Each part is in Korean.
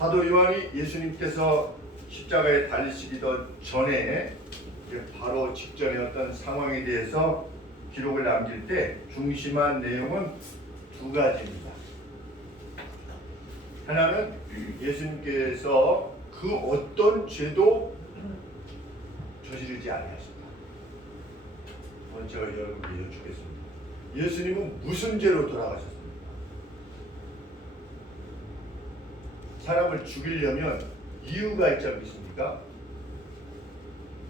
사도 요한이 예수님께서 십자가에 달리시기 전에 바로 직전의 어떤 상황에 대해서 기록을 남길 때 중심한 내용은 두 가지입니다. 하나는 예수님께서 그 어떤 죄도 저지르지 아니하셨다. 제가 여러분께 여쭙겠습니다. 예수님은 무슨 죄로 돌아가셨습니까? 사람을 죽이려면 이유가 있지 않겠습니까?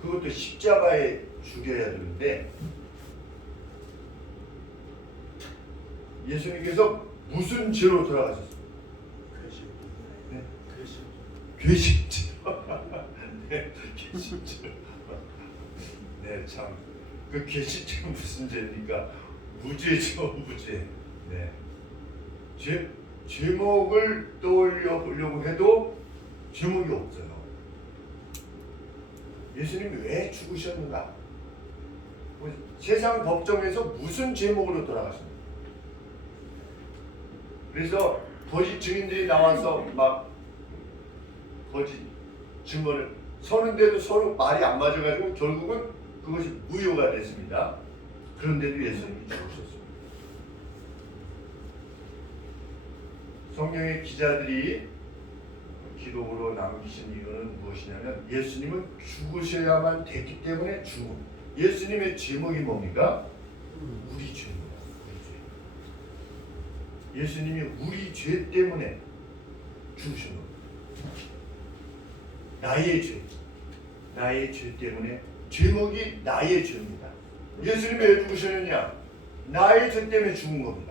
그것도 십자가에 죽여야 되는데 예수님께서 무슨 죄로 돌아가셨습니까? 네? 궤식죄. 네, 궤식죄. 네, 참. 그 궤식죄는 무슨 죄입니까? 무죄죠, 무죄. 네. 제목을 떠올려 보려고 해도 제목이 없어요. 예수님이 왜 죽으셨는가? 세상 법정에서 무슨 제목으로 돌아가셨는가? 그래서 거짓 증인들이 나와서 막 거짓 증언을 서는데도 서로 말이 안 맞아가지고 결국은 그것이 무효가 됐습니다. 그런데도 예수님이 죽으셨습니다. 성경의 기자들이 기록으로 남기신 이유는 무엇이냐면 예수님은 죽으셔야만 됐기 때문에 죽음. 예수님의 제목이 뭡니까? 우리 죄입니다. 우리 죄. 예수님이 우리 죄 때문에 죽으신 겁니다. 나의 죄. 나의 죄 때문에 제목이 나의 죄입니다. 예수님이 왜 죽으셨느냐? 나의 죄 때문에 죽은 겁니다.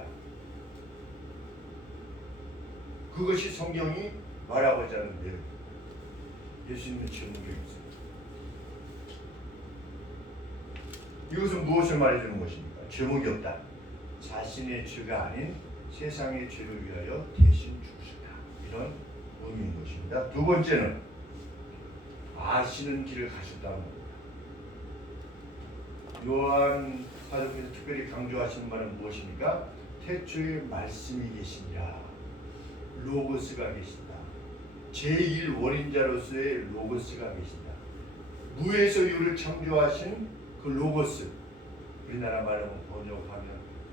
그것이 성경이 말하고자 하는데 예수님의 제목이 있습니다. 이것은 무엇을 말해주는 것입니까? 제목이 없다. 자신의 죄가 아닌 세상의 죄를 위하여 대신 죽으셨다. 이런 의미인 것입니다. 두 번째는 아시는 길을 가셨다는 겁니다. 요한 사도께서 특별히 강조하시는 말은 무엇입니까? 태초에 말씀이 계시니라. 로고스가 계신다. 제1원인자로서의 로고스가 계신다. 무에서 유를 창조하신 그 로고스, 우리나라 말로 번역하면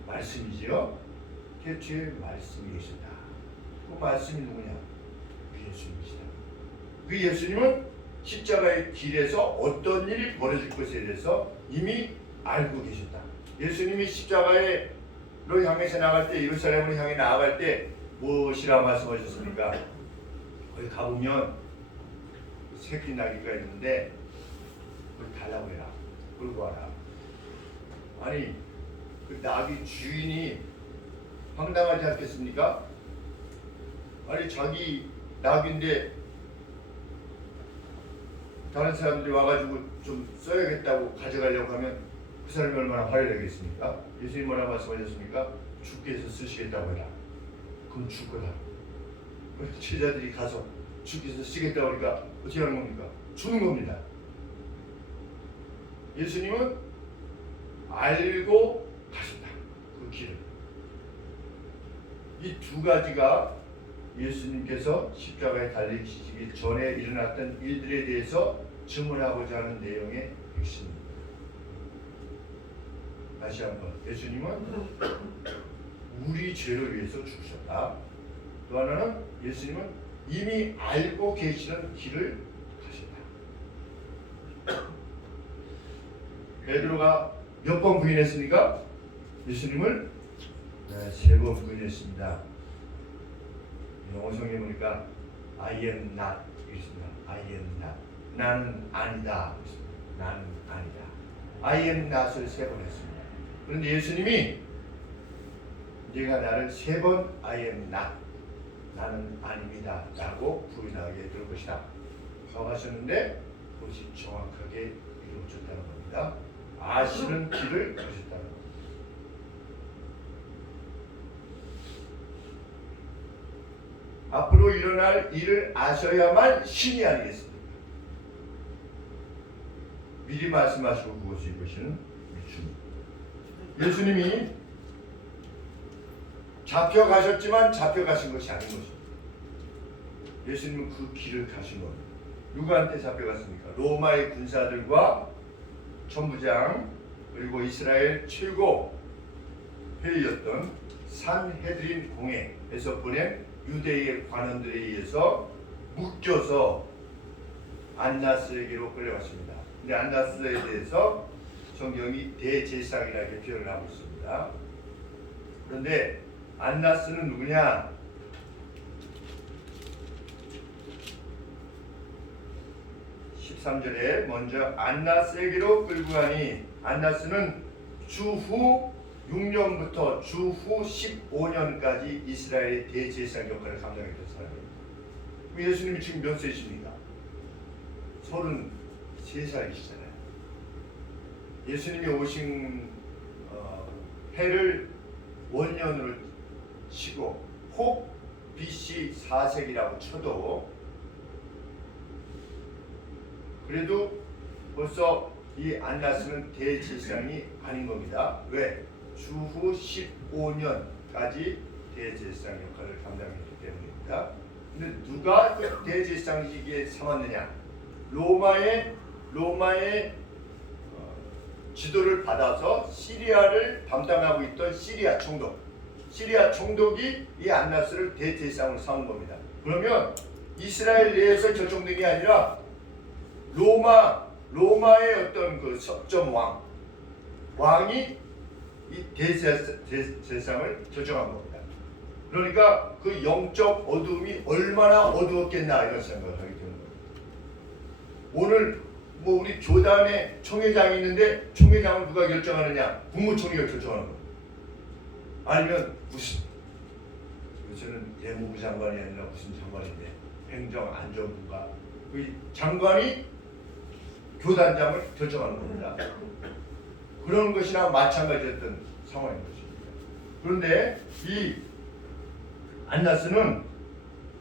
말씀이지요. 태초에 말씀이 계신다. 그 말씀이 누구냐? 그 예수님이시다. 그 예수님은 십자가의 길에서 어떤 일이 벌어질 것에 대해서 이미 알고 계셨다. 예수님이 십자가로 향해서 나갈 때, 예루살렘으로 향해 나아갈 때 무엇이라 말씀하셨습니까? 거기 가보면 새끼 나귀가 있는데 그걸 달라고 해라. 끌고 와라. 아니 그 나귀 주인이 황당하지 않겠습니까? 아니 자기 나귀인데 다른 사람들이 와가지고 좀 써야겠다고 가져가려고 하면 그 사람이 얼마나 화를 내겠습니까? 예수님 뭐라고 말씀하셨습니까? 주께서 쓰시겠다고 해라. 그럼 줄 거다. 제자들이 가서 주께서 쓰겠다고 하니까 어떻게 하는 겁니까? 주는 겁니다. 예수님은 알고 가셨다. 그 길을. 이 두 가지가 예수님께서 십자가에 달리시기 전에 일어났던 일들에 대해서 증언하고자 하는 내용의 핵심입니다. 다시 한번 예수님은 우리 죄를 위해서 죽으셨다. 또 하나는 예수님은 이미 알고 계시는 길을 가셨다. 베드로가 몇 번 부인했습니까? 예수님을 3번 부인했습니다. 영어 성경에 보니까 I am not 있습니다. I am not. 나는 아니다. 나는 아니다. I am not을 3번 했습니다. 그런데 예수님이 네가 나를 3번 I am not. 나는 아닙니다. 라고 부인하게 될 것이다. 하셨는데 그것이 정확하게 이루어졌다는 겁니다. 아시는 길을 가셨다는 겁니다. 앞으로 일어날 일을 아셔야만 신이 아니겠습니까? 미리 말씀하시고 그것을 이루시는 주님. 예수님이 잡혀가셨지만 잡혀가신 것이 아닌 것입니다. 예수님은 그 길을 가신 겁니다. 누구한테 잡혀갔습니까? 로마의 군사들과 천부장 그리고 이스라엘 최고 회의였던 산헤드린 공회에서 보낸 유대의 관원들에 의해서 묶여서 안나스에게로 끌려갔습니다. 근데 안나스에 대해서 성경이 대제사장이라고 표현을 하고 있습니다. 그런데 안나스는 누구냐? 13절에 먼저 안나스에게로 끌고 가니 안나스는 주후 6년부터 주후 15년까지 이스라엘의 대제사장 역할을 감당했던 사람입니다. 예수님이 지금 몇 세이십니까? 33살이시잖아요. 예수님이 오신 해를 원년으로 치고 혹 BC 4세기라고 쳐도 그래도 벌써 이 안나스는 대제사장이 아닌 겁니다. 왜? 주후 15년까지 대제사장 역할을 감당했기 때문입니다. 근데 누가 대제사장직에 삼았느냐? 로마의 지도를 받아서 시리아를 담당하고 있던 시리아 총독이 이 안나스를 대제사장으로 삼은 겁니다. 그러면 이스라엘 내에서 결정된 게 아니라 로마의 어떤 그 석점 왕이 이 대제사장을 결정한 겁니다. 그러니까 그 영적 어둠이 얼마나 어두웠겠나 이런 생각을 하게 되는 겁니다. 오늘 우리 교단에 총회장이 있는데 총회장을 누가 결정하느냐? 국무총리가 결정하는 겁니다. 아니면 무슨 요새는 내무부 장관이 아니라 무슨 장관인데 행정안전부가 그 장관이 교단장을 결정하는 겁니다. 그런 것이나 마찬가지였던 상황인 것입니다. 그런데 이 안나스는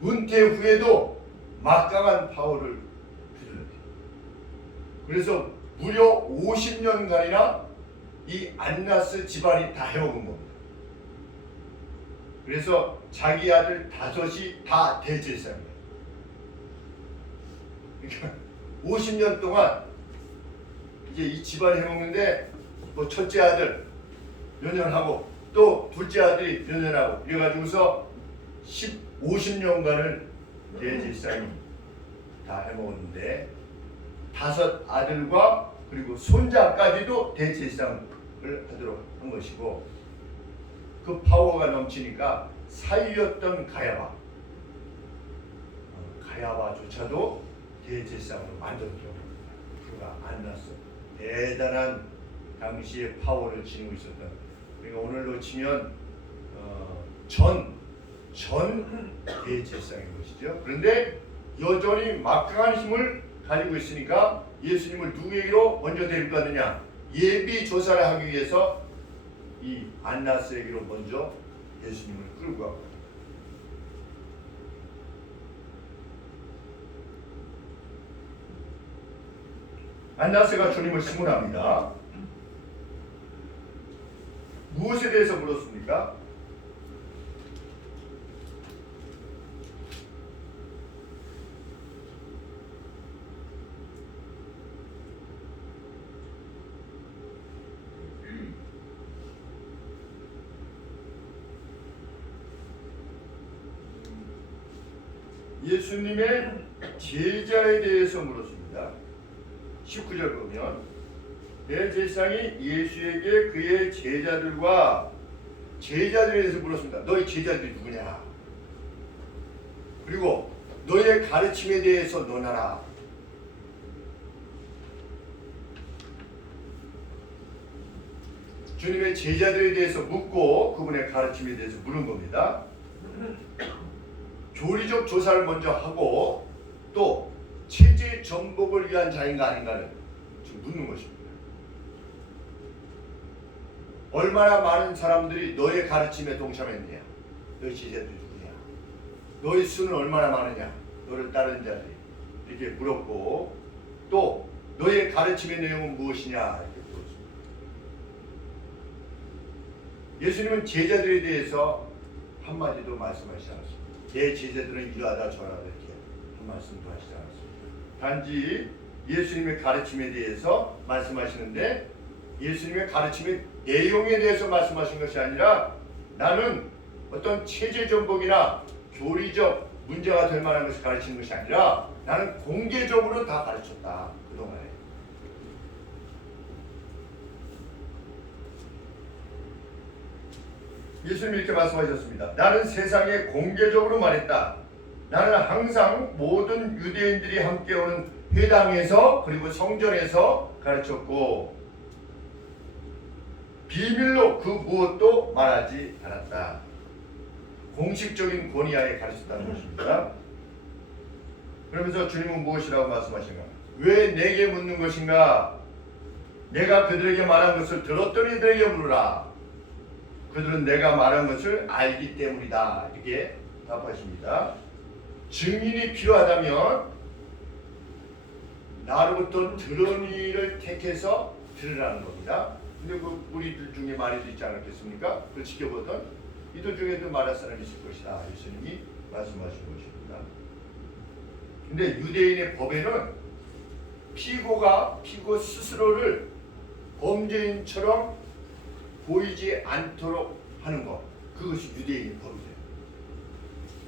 은퇴 후에도 막강한 파워를 휘둘렀대요. 그래서 무려 50년간이나 이 안나스 집안이 다 해먹은 겁니다. 그래서 자기 아들 5이 다 대제사장입니다. 그러니까 50년 동안 이제 이 집안이 해먹는데 첫째 아들 몇 년 하고 또 둘째 아들이 몇 년 하고 이래가지고서 50년간을 대제사장이 다 해먹었는데 5 아들과 그리고 손자까지도 대제사장을 하도록 한 것이고 그 파워가 넘치니까 사위였던 가야바조차도 대제사장으로 만들어져 그가 안나스 대단한 당시의 파워를 지니고 있었던 그러니까 오늘로 치면 전 대제사장인 것이죠. 그런데 여전히 막강한 힘을 가지고 있으니까 예수님을 누구에게로 먼저 데리고 갔느냐? 예비 조사를 하기 위해서 이 안나스에게로 먼저 예수님을 끌고 가고 안나스가 주님을 신문합니다. 무엇에 대해서 물었습니까? 예수님의 제자에 대해서 물었습니다. 19절 보면 대제사장이 예수에게 그의 제자들에 대해서 물었습니다. 너희 제자들이 누구냐? 그리고 너의 가르침에 대해서 논하라. 주님의 제자들에 대해서 묻고 그분의 가르침에 대해서 물은 겁니다. 교리적 조사를 먼저 하고 또 체제 전복을 위한 자인가 아닌가를 지금 묻는 것입니다. 얼마나 많은 사람들이 너의 가르침에 동참했느냐? 너희 제자들이 누구냐? 너희 수는 얼마나 많으냐? 너를 따르는 자들이 이렇게 물었고 또 너의 가르침의 내용은 무엇이냐? 이렇게 물었습니다. 예수님은 제자들에 대해서 한마디도 말씀하시지 않았습니다. 내 제자들은 이러하다 저러하다 이렇게 말씀도 하시지 않았습니다. 단지 예수님의 가르침에 대해서 말씀하시는데 예수님의 가르침의 내용에 대해서 말씀하신 것이 아니라 나는 어떤 체제 전복이나 교리적 문제가 될 만한 것을 가르치는 것이 아니라 나는 공개적으로 다 가르쳤다. 그동안에. 예수님이 이렇게 말씀하셨습니다. 나는 세상에 공개적으로 말했다. 나는 항상 모든 유대인들이 함께 오는 회당에서 그리고 성전에서 가르쳤고 비밀로 그 무엇도 말하지 않았다. 공식적인 권위하에 가르쳤다는 것입니다. 그러면서 주님은 무엇이라고 말씀하신가? 왜 내게 묻는 것인가? 내가 그들에게 말한 것을 들었더니 이들에게 물으라. 그들은 내가 말한 것을 알기 때문이다. 이렇게 답하십니다. 증인이 필요하다면 나로부터 들은 일을 택해서 들으라는 겁니다. 근데 그 우리들 중에 많이도 있지 않았겠습니까? 그걸 지켜보던 이들 중에도 말할 사람이 있을 것이다. 예수님이 말씀하신 것입니다. 근데 유대인의 법에는 피고가 피고 스스로를 범죄인처럼 보이지 않도록 하는 것, 그것이 유대인의 법이에요.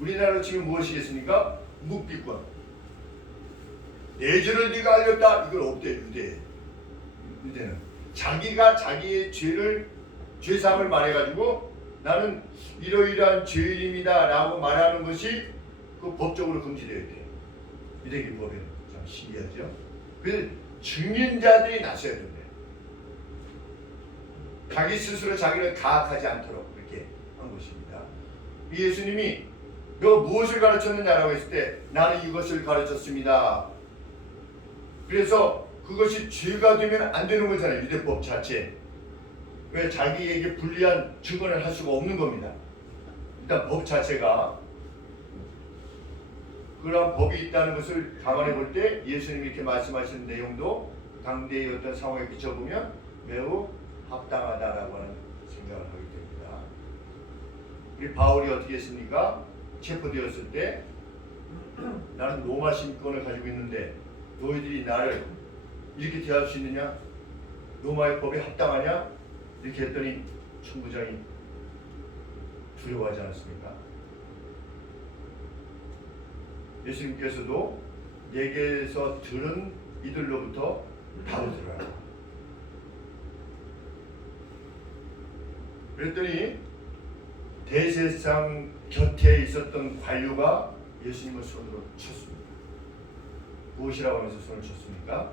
우리나라로 지금 무엇이겠습니까? 묵비권. 내 죄를 네가 알렸다. 이걸 없대. 유대는 자기가 자기의 죄사함을 말해가지고 나는 이러이러한 죄인입니다 라고 말하는 것이 그 법적으로 금지되어 있대요. 유대인 법에는. 참 신기하죠. 그래서 증인자들이 나서야 된대요. 자기 스스로 자기를 가학하지 않도록 그렇게 한 것입니다. 예수님이 너 무엇을 가르쳤느냐라고 했을 때 나는 이것을 가르쳤습니다. 그래서 그것이 죄가 되면 안 되는 거잖아요. 유대법 자체. 왜 자기에게 불리한 증언을 할 수가 없는 겁니다. 일단 법 자체가 그런 법이 있다는 것을 감안해 볼 때 예수님이 이렇게 말씀하시는 내용도 당대의 어떤 상황에 비춰보면 매우 합당하다라고 하는 생각을 하게 됩니다. 우리 바울이 어떻게 했습니까? 체포되었을 때 나는 로마 신권을 가지고 있는데 너희들이 나를 이렇게 대할 수 있느냐? 로마의 법에 합당하냐? 이렇게 했더니 천부장이 두려워하지 않았습니까? 예수님께서도 내게서 들은 이들로부터 답을 들어라. 그랬더니 대제사장 곁에 있었던 관료가 예수님을 손으로 쳤습니다. 무엇이라고 하면서 손을 쳤습니까?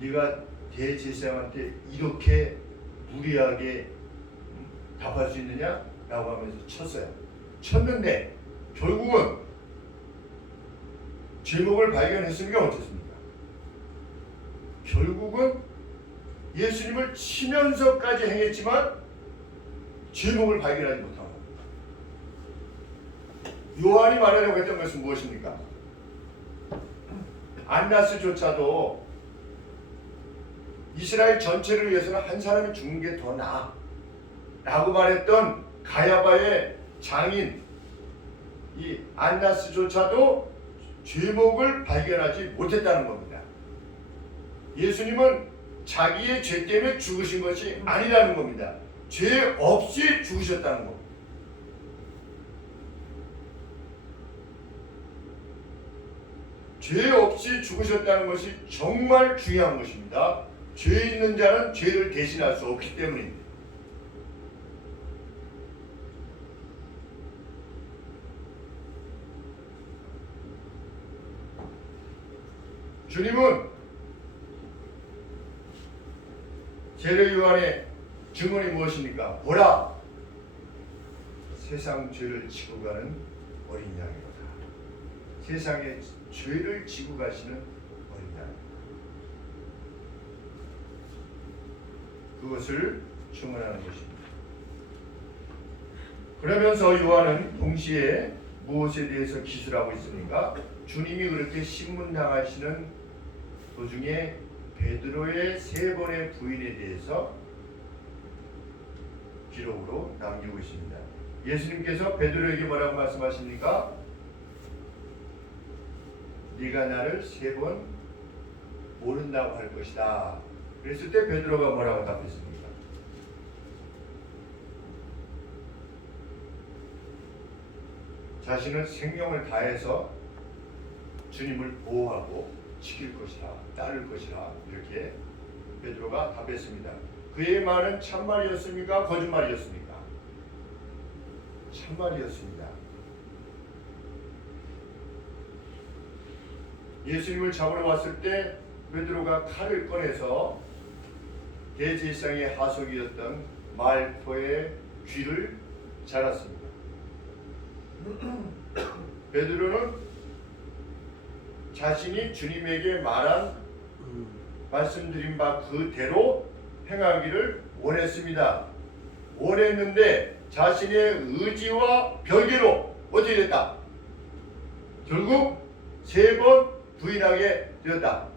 네가 대제사장한테 이렇게 무리하게 답할 수 있느냐? 라고 하면서 쳤어요. 쳤는데 결국은 제목을 발견했으니까 어떻습니까? 결국은 예수님을 치면서까지 행했지만 제목을 발견하지 못한 겁니다. 요한이 말하려고 했던 것은 무엇입니까? 안나스조차도 이스라엘 전체를 위해서는 한 사람이 죽는 게 더 나아 라고 말했던 가야바의 장인 이 안나스조차도 죄목을 발견하지 못했다는 겁니다. 예수님은 자기의 죄 때문에 죽으신 것이 아니라는 겁니다. 죄 없이 죽으셨다는 겁니다. 죄 없이 죽으셨다는 것이 정말 중요한 것입니다. 죄 있는 자는 죄를 대신할 수 없기 때문입니다. 주님은 제례 요한의 증언이 무엇입니까? 보라! 세상 죄를 지고 가는 어린 양이로다. 세상의 죄를 지고 가시는 어린 양. 그것을 증언하는 것입니다. 그러면서 요한은 동시에 무엇에 대해서 기술하고 있습니까? 주님이 그렇게 신문당하시는 도중에 베드로의 3번의 부인에 대해서 기록으로 남기고 있습니다. 예수님께서 베드로에게 뭐라고 말씀하십니까? 네가 나를 3번 모른다고 할 것이다. 그랬을 때 베드로가 뭐라고 답했습니까? 자신은 생명을 다해서 주님을 보호하고 지킬 것이라, 따를 것이라, 이렇게 베드로가 답했습니다. 그의 말은 참말이었습니까? 거짓말이었습니까? 참말이었습니다. 예수님을 잡으러 왔을 때 베드로가 칼을 꺼내서 대제사장의 하속이었던 말포의 귀를 잘랐습니다. 베드로는 자신이 주님에게 말씀드린 바 그대로 행하기를 원했습니다. 원했는데 자신의 의지와 별개로 어떻게 됐다? 결국 3번 부인하게 되었다.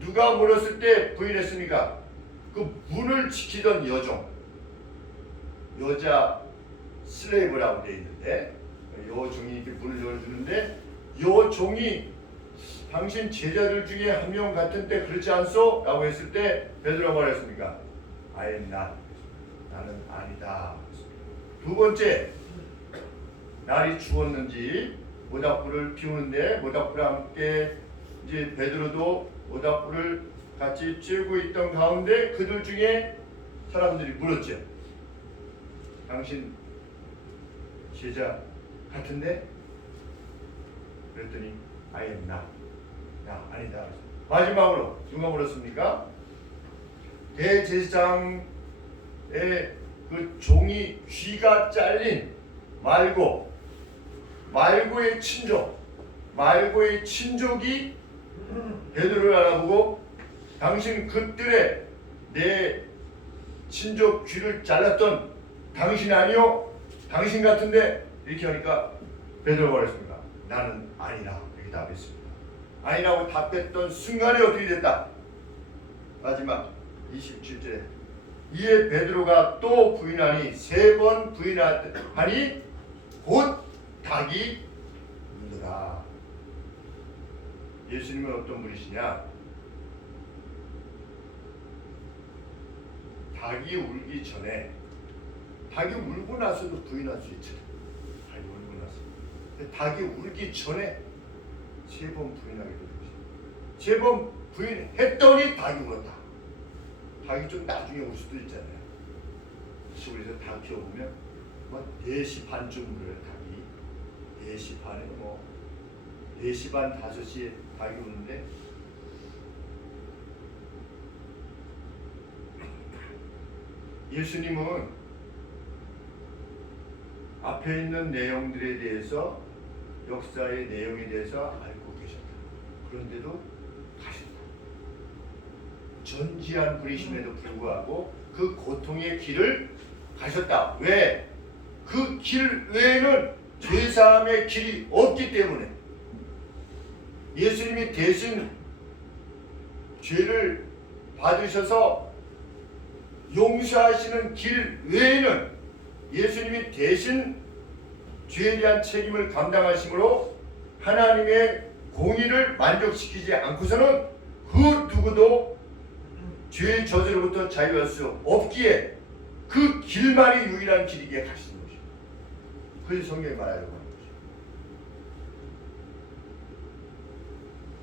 누가 물었을 때 부인했습니까? 그 문을 지키던 여자 슬레이브라고 되어 있는데, 요 종이 이렇게 문을 열어주는데, 요 종이 당신 제자들 중에 한 명 같은데 그렇지 않소? 라고 했을 때 베드로가 말했습니까? I am not. 나는 아니다. 두 번째, 날이 추웠는지 모닥불을 피우는데 모닥불과 함께 이제 베드로도 모닥불을 같이 쬐고 있던 가운데 그들 중에 사람들이 물었죠. 당신 제자 같은데? 그랬더니 I am not. 나 아니다. 마지막으로 누가 물었습니까? 대제사장의 그 종이 귀가 잘린 말고의 친족이 베드로를 알아보고 당신 그들의 내 친족 귀를 잘랐던 당신 아니요? 당신 같은데? 이렇게 하니까 베드로가 말했습니다. 나는 아니라. 이렇게 답했습니다. 아니라고 답했던 순간에 어떻게 됐다? 마지막 27절에 이에 베드로가 또 부인하니 3번 부인하니 곧 닭이 울더라. 예수님은 어떤 분이시냐? 닭이 울기 전에, 닭이 울고 나서도 부인할 수 있죠. 닭이 울고 나서. 근데 닭이 울기 전에 3번 부인하게 되는 것이죠. 3번 부인했더니 닭이 울었다. 닭이 좀 나중에 올 수도 있잖아요. 시골에서 닭 키워보면 4시 반쯤 울어요. 닭이 4시 반에 4시 반 5시에 닭이 우는데 예수님은 앞에 있는 내용들에 대해서, 역사의 내용에 대해서 알고 계셨다. 그런데도 가셨다. 전지한 분이심에도 불구하고 그 고통의 길을 가셨다. 왜? 그 길 외에는 죄사함의 길이 없기 때문에. 예수님이 대신 죄를 받으셔서 용서하시는 길 외에는, 예수님이 대신 죄에 대한 책임을 감당하심으로 하나님의 공의를 만족시키지 않고서는 그 누구도 죄의 저주로부터 자유할 수 없기에 그 길만이 유일한 길이기에 가시는 것입니다. 그래서 성경이 말하려고 하는 것입니다.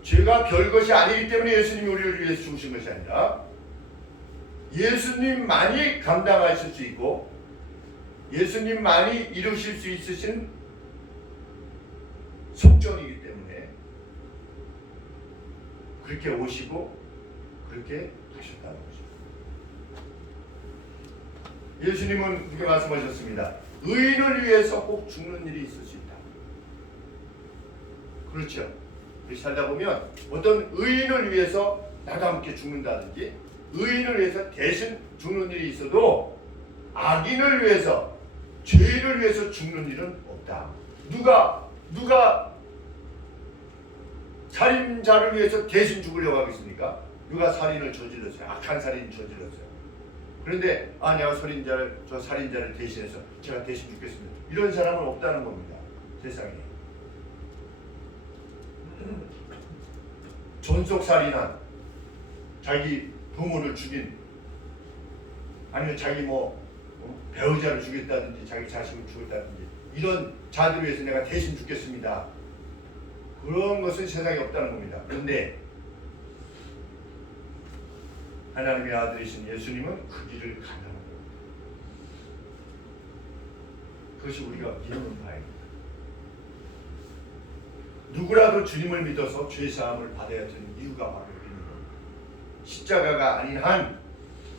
죄가 별것이 아니기 때문에 예수님이 우리를 위해서 죽으신 것이 아니라 예수님만이 감당하실 수 있고 예수님만이 이루실 수 있으신 속전이기 때문에 그렇게 오시고 그렇게 가셨다는 것입니다. 예수님은 그렇게 말씀하셨습니다. 의인을 위해서 꼭 죽는 일이 있을 수 있다. 그렇죠. 우리 살다 보면 어떤 의인을 위해서 나도 함께 죽는다든지 의인을 위해서 대신 죽는 일이 있어도 악인을 위해서, 죄인을 위해서 죽는 일은 없다. 누가 살인자를 위해서 대신 죽으려고 하겠습니까? 누가 살인을 저질렀어요. 악한 살인 저질렀어요. 그런데 내가 저 살인자를 대신해서 제가 대신 죽겠습니다. 이런 사람은 없다는 겁니다. 세상에. 존속살인한, 자기 부모를 죽인, 아니면 자기 배우자를 죽였다든지 자기 자식을 죽였다든지 이런 자들을 위해서 내가 대신 죽겠습니다. 그런 것은 세상에 없다는 겁니다. 그런데 하나님의 아들이신 예수님은 그 길을 가는 겁니다. 그것이 우리가 믿는 바입니다. 누구라도 주님을 믿어서 죄사함을 받아야 되는 이유가 바로 있는 겁니다. 십자가가 아닌 한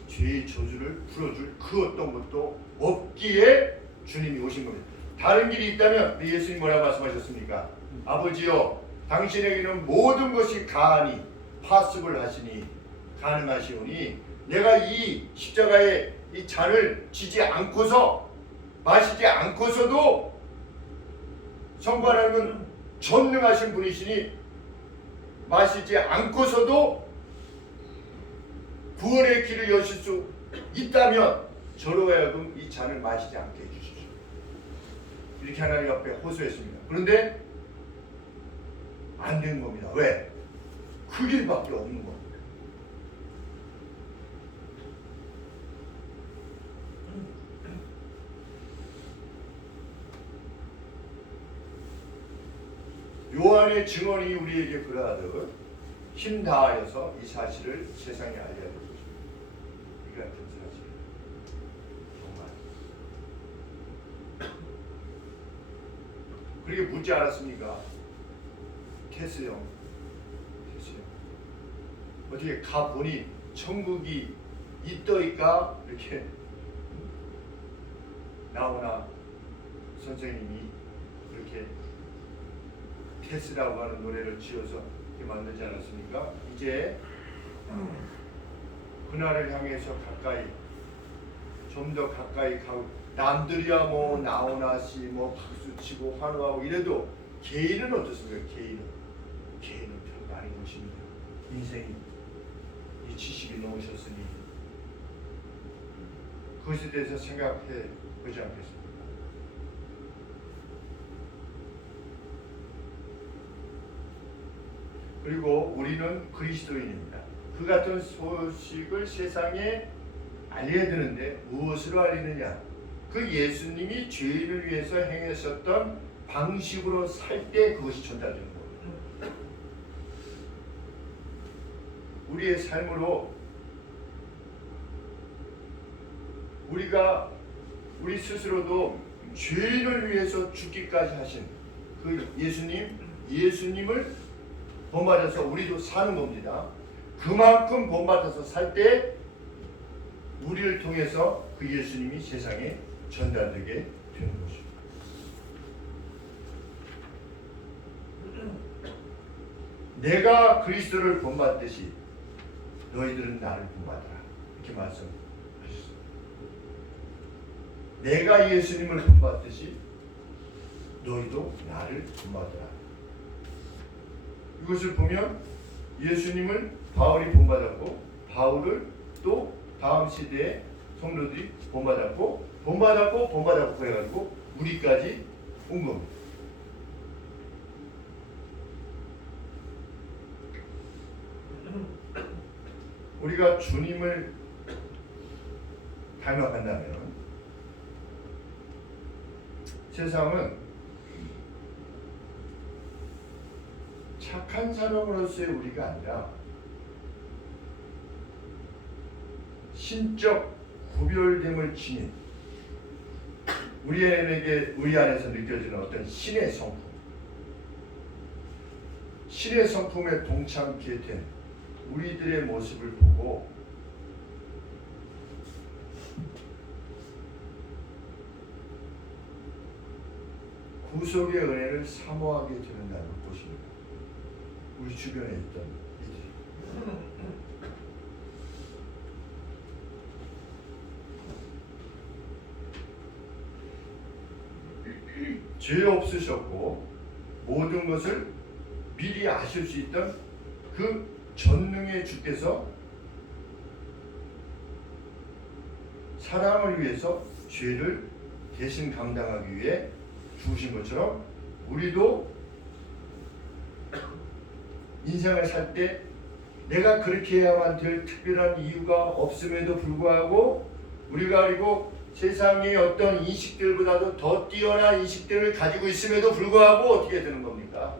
죄의 저주를 풀어줄 그 어떤 것도 없기에 주님이 오신 겁니다. 다른 길이 있다면 우리 예수님 뭐라고 말씀하셨습니까? 아버지여, 당신에게는 모든 것이 가하니 파습을 하시니 가능하시오니 내가 이 십자가의 이 잔을 지지 않고서 마시지 않고서도 성부 하나님은 전능하신 분이시니 마시지 않고서도 구원의 길을 여실 수 있다면 저로 하여금 이 잔을 마시지 않게 해주십시오. 이렇게 하나님 앞에 호소했습니다. 그런데 안 된 겁니다. 왜? 그 길밖에 없는 겁니다. 요한의 증언이 우리에게 그러하듯 힘 다하여서 이 사실을 세상에 알려야 될 것입니다. 이 같은 사실 정말 그렇게 묻지 않았습니까? 테스 형 어떻게 가보니 천국이 있더이까 이렇게 나오나 선생님이 그렇게 테스라고 하는 노래를 지어서 이렇게 만들지 않았습니까? 이제 그날을 향해서 가까이 좀 더 가까이 가고 남들이야 나오나시 박수치고 환호하고 이래도 개인은 어떻습니까? 개인은 별거 아닌 것입니다. 인생이 이 70이 넘으셨으니 그것에 대해서 생각해 보지 않겠습니까? 그리고 우리는 그리스도인입니다. 그 같은 소식을 세상에 알려야 되는데 무엇으로 알리느냐? 그 예수님이 죄인을 위해서 행하셨던 방식으로 살 때 그것이 전달되는 겁니다. 우리의 삶으로 우리 스스로도 죄인을 위해서 죽기까지 하신 그 예수님을 본받아서 우리도 사는 겁니다. 그만큼 본받아서 살 때 우리를 통해서 그 예수님이 세상에 전달되게 되는 것입니다. 내가 그리스도를 본받듯이 너희들은 나를 본받아라. 이렇게 말씀하셨습니다. 내가 예수님을 본받듯이 너희도 나를 본받아라. 이것을 보면 예수님을 바울이 본받았고 바울을 또 다음 시대에 성도들이 본받았고 그래가지고 우리까지 온 겁니다. 우리가 주님을 닮아간다면 세상은 착한 사람으로서의 우리가 아니라 신적 구별됨을 지닌 우리 안에서 느껴지는 어떤 신의 성품에 동참케 된 우리들의 모습을 보고 구속의 은혜를 사모하게 되는다는 것입니다. 우리 주변에 있던 이들이 죄 없으셨고 모든 것을 미리 아실 수 있던 그 전능의 주께서 사람을 위해서 죄를 대신 감당하기 위해 죽으신 것처럼 우리도 인생을 살 때 내가 그렇게 해야만 될 특별한 이유가 없음에도 불구하고 우리가 그리고 세상의 어떤 인식들보다도 더 뛰어난 인식들을 가지고 있음에도 불구하고 어떻게 되는 겁니까?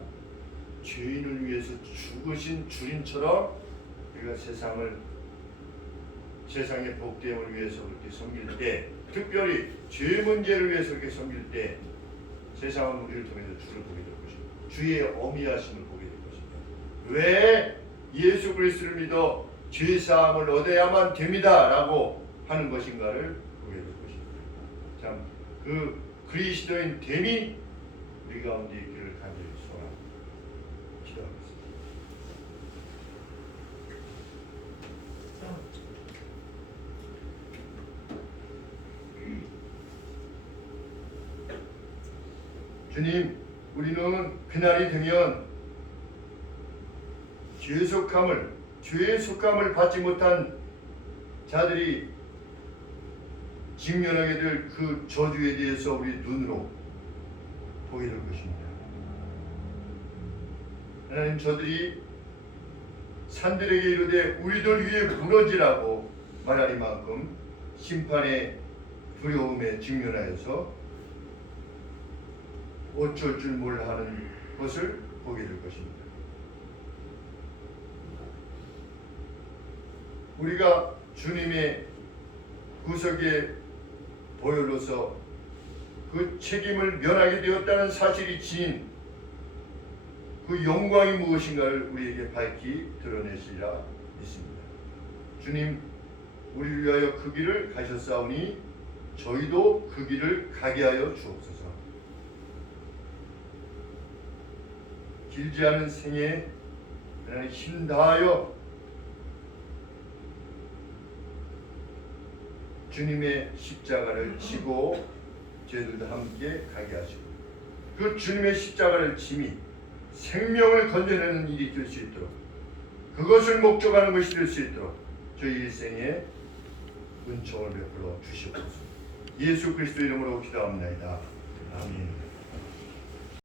죄인을 위해서 죽으신 주님처럼 우리가 세상의 복됨을 위해서 그렇게 섬길 때, 특별히 죄 문제를 위해서 그렇게 섬길 때 세상은 우리를 통해서 주를 보게 될 것입니다. 주의 어미하심을 보게 될 것입니다. 왜 예수 그리스도를 믿어 죄 사함을 얻어야만 됩니다라고 하는 것인가를 보게 될 것입니다. 참 그 그리스도인 됨이 우리 가운데 있기를 간절히 소원합니다. 기도하겠습니다. 주님, 우리는 그날이 되면 죄의 속함을 받지 못한 자들이 직면하게 될 그 저주에 대해서 우리 눈으로 보게 될 것입니다. 하나님, 저들이 산들에게 이르되 우리들 위에 무너지라고 말하리만큼 심판의 두려움에 직면하여서 어쩔 줄 몰라 하는 것을 보게 될 것입니다. 우리가 주님의 구속의 보혈로서 그 책임을 면하게 되었다는 사실이 지닌 그 영광이 무엇인가를 우리에게 밝히 드러내시리라 믿습니다. 주님, 우리를 위하여 그 길을 가셨사오니 저희도 그 길을 가게 하여 주옵소서. 길지 않은 생에 힘 다하여 주님의 십자가를 지고 저희들도 함께 가게 하시고 그 주님의 십자가를 짐이 생명을 건져내는 일이 될 수 있도록 그것을 목적하는 것이 될 수 있도록 저희 일생에 은총을 베풀어 주시옵소서. 예수 그리스도 이름으로 기도합니다. 아멘.